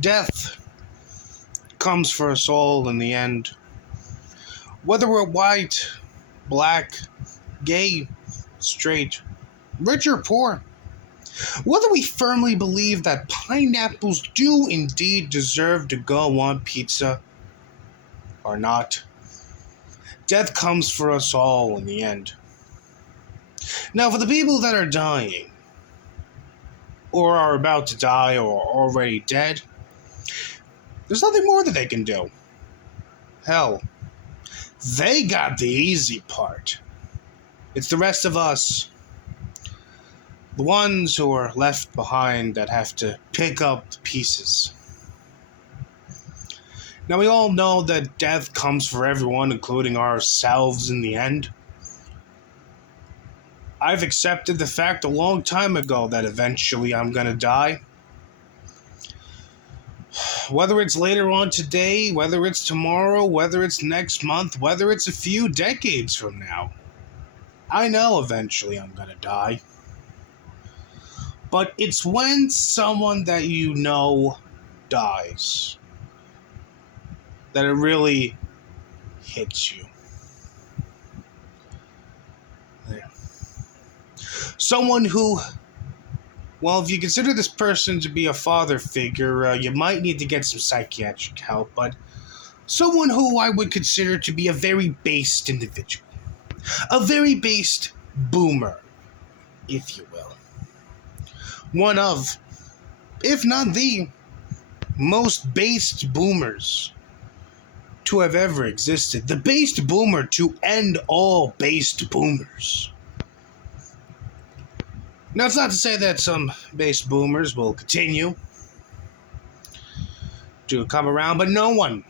Death comes for us all in the end. Whether we're white, black, gay, straight, rich or poor. Whether we firmly believe that pineapples do indeed deserve to go on pizza or not. Death comes for us all in the end. Now, for the people that are dying, or are about to die, or are already dead, there's nothing more that they can do. Hell, they got the easy part. It's the rest of us, the ones who are left behind, that have to pick up the pieces. Now, we all know that death comes for everyone, including ourselves in the end. I've accepted the fact a long time ago that eventually I'm gonna die. Whether it's later on today, whether it's tomorrow, whether it's next month, whether it's a few decades from now, I know eventually I'm gonna die. But it's when someone that you know dies that it really hits you. Yeah. Someone who, well, if you consider this person to be a father figure, you might need to get some psychiatric help, but someone who I would consider to be a very based individual. A very based boomer, if you will. One of, if not the, most based boomers to have ever existed. The based boomer to end all based boomers. Now, it's not to say that some based boomers will continue to come around, but no one,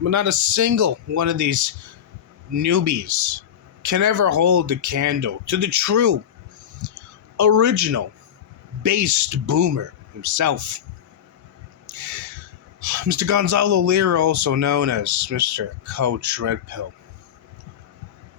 not a single one of these newbies, can ever hold the candle to the true, original, based boomer himself. Mr. Gonzalo Lira, also known as Mr. Coach Red Pill.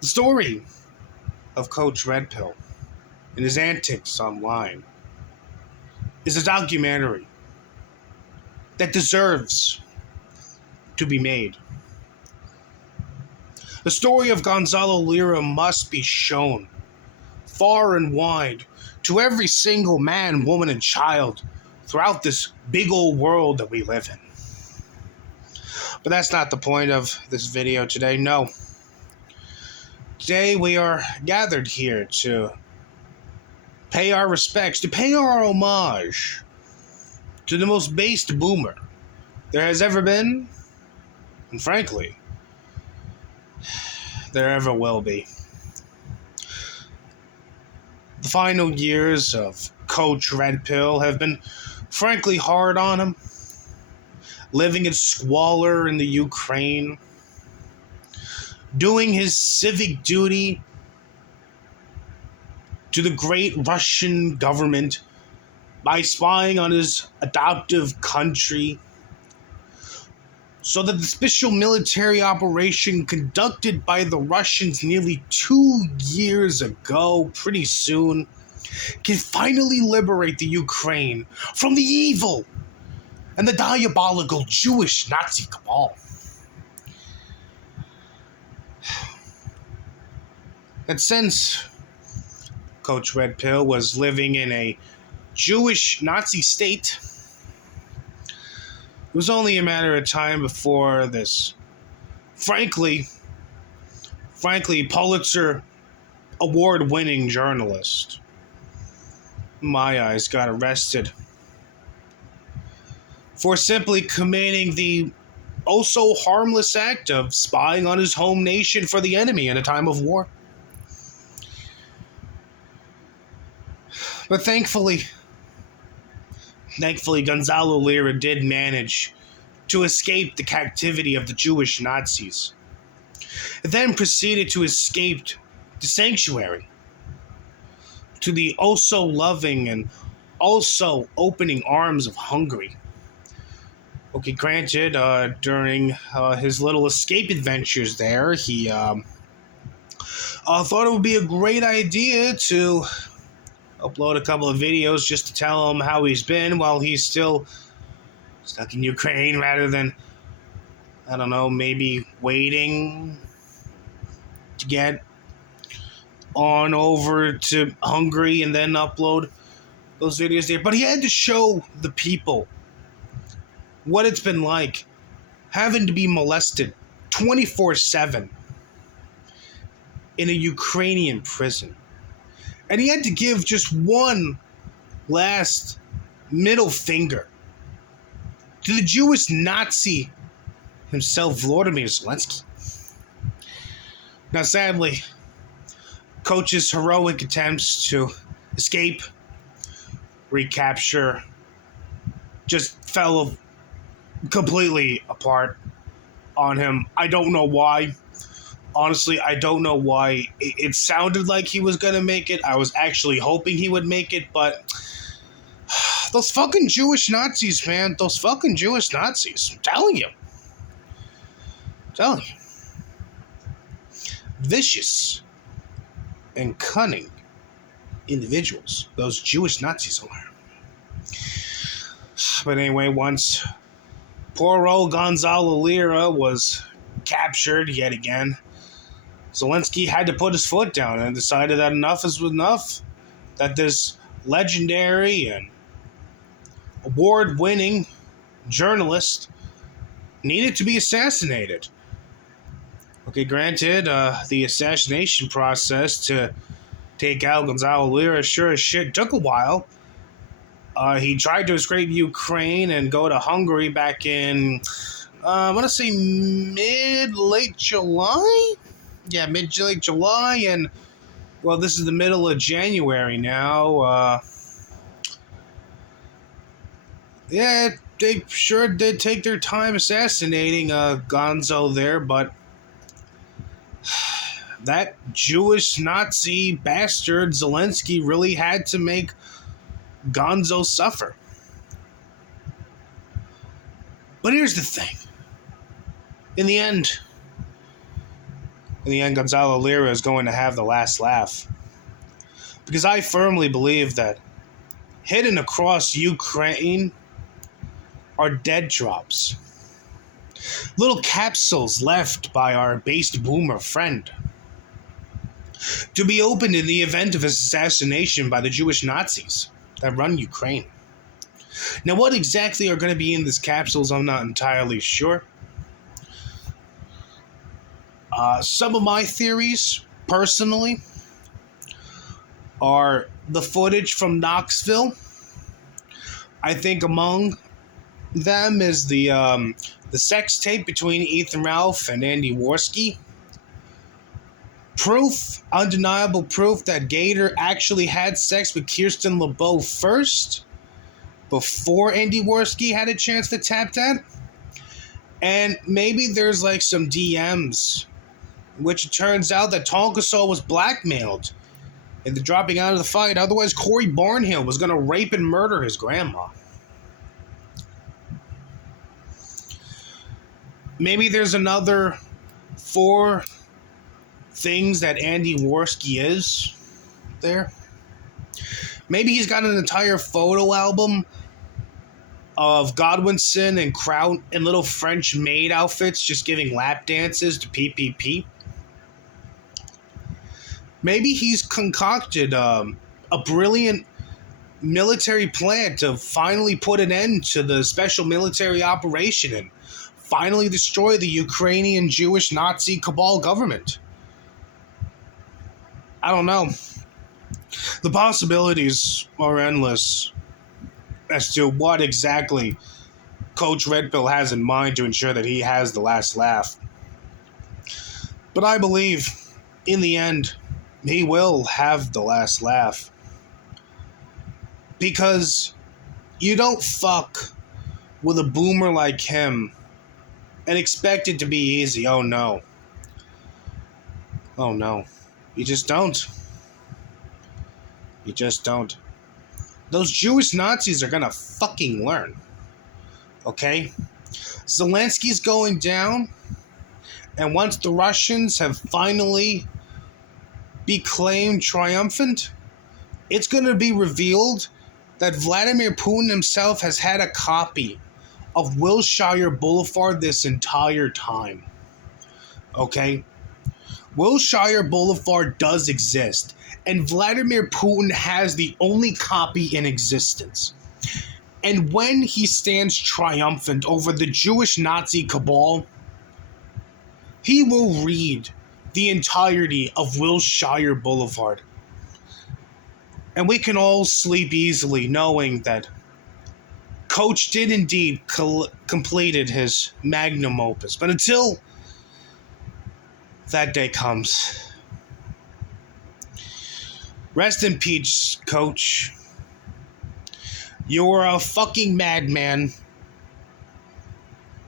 The story of Coach Red Pill and his antics online is a documentary that deserves to be made. The story of Gonzalo Lira must be shown far and wide to every single man, woman, and child throughout this big old world that we live in. But that's not the point of this video today, no. Today we are gathered here to pay our respects, to pay our homage to the most based boomer there has ever been, and frankly, there ever will be. The final years of Coach Red Pill have been frankly hard on him. Living in squalor in the Ukraine, doing his civic duty to the great Russian government by spying on his adoptive country, so that the special military operation conducted by the Russians nearly 2 years ago, pretty soon, can finally liberate the Ukraine from the evil and the diabolical Jewish Nazi cabal. And since Coach Red Pill was living in a Jewish Nazi state, it was only a matter of time before this, frankly, Pulitzer award-winning journalist, in my eyes, got arrested for simply committing the also harmless act of spying on his home nation for the enemy in a time of war. But thankfully, Gonzalo Lira did manage to escape the captivity of the Jewish Nazis. Then proceeded to escape the sanctuary to the also loving and also opening arms of Hungary. Okay, granted, during his little escape adventures there, he thought it would be a great idea to upload a couple of videos just to tell him how he's been while he's still stuck in Ukraine rather than, I don't know, maybe waiting to get on over to Hungary and then upload those videos there. But he had to show the people what it's been like having to be molested 24/7 in a Ukrainian prison. And he had to give just one last middle finger to the Jewish Nazi himself, Vladimir Zelensky. Now, sadly, Coach's heroic attempts to escape, recapture, just fell completely apart on him. I don't know why. Honestly, I don't know why. It sounded like he was going to make it. I was actually hoping he would make it, but those fucking Jewish Nazis, man. Those fucking Jewish Nazis. I'm telling you. Vicious and cunning individuals those Jewish Nazis are. But anyway, once poor old Gonzalo Lira was captured yet again, Zelensky had to put his foot down and decided that enough is enough, that this legendary and award-winning journalist needed to be assassinated. Okay, granted, the assassination process to take out Gonzalo Lira sure as shit took a while. He tried to escape Ukraine and go to Hungary back in, I want to say mid-late July? Yeah, mid-late July, and, well, this is the middle of January now. Yeah, they sure did take their time assassinating Gonzo there, but that Jewish Nazi bastard Zelensky really had to make Gonzo suffer. But here's the thing. In the end, Gonzalo Lira is going to have the last laugh. Because I firmly believe that hidden across Ukraine are dead drops. Little capsules left by our based boomer friend, to be opened in the event of his assassination by the Jewish Nazis that run Ukraine. Now, what exactly are going to be in these capsules, I'm not entirely sure. Some of my theories, personally, are the footage from Knoxville. I think among them is the sex tape between Ethan Ralph and Andy Worski. Proof, undeniable proof that Gator actually had sex with Kirsten LeBeau first, before Andy Worski had a chance to tap that. And maybe there's like some DMs, which it turns out that Tonka Soul was blackmailed into dropping out of the fight. Otherwise, Corey Barnhill was going to rape and murder his grandma. Maybe there's another 4 things that Andy Worski is there. Maybe he's got an entire photo album of Godwinson and Kraut in little French maid outfits just giving lap dances to PPP. Maybe he's concocted a brilliant military plan to finally put an end to the special military operation and finally destroy the Ukrainian Jewish Nazi cabal government. I don't know. The possibilities are endless as to what exactly Coach Red Pill has in mind to ensure that he has the last laugh. But I believe, in the end, he will have the last laugh. Because you don't fuck with a boomer like him and expect it to be easy. Oh no. Oh no. You just don't. You just don't. Those Jewish Nazis are gonna fucking learn. Okay? Zelensky's going down, and once the Russians have finally become triumphant, it's gonna be revealed that Vladimir Putin himself has had a copy of Wilshire Boulevard this entire time. Okay? Wilshire Boulevard does exist, and Vladimir Putin has the only copy in existence. And when he stands triumphant over the Jewish Nazi cabal, he will read the entirety of Wilshire Boulevard. And we can all sleep easily knowing that Coach did indeed completed his magnum opus. But until that day comes, rest in peace, Coach. You're a fucking madman,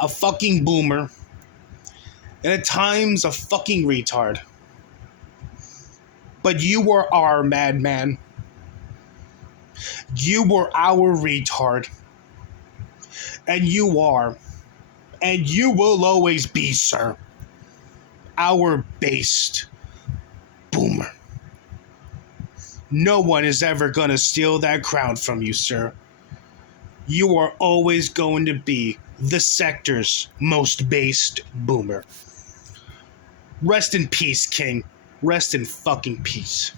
a fucking boomer, and at times a fucking retard. But you were our madman. You were our retard. And you are, and you will always be, sir, our based boomer. No one is ever going to steal that crown from you, sir. You are always going to be the sector's most based boomer. Rest in peace, King. Rest in fucking peace.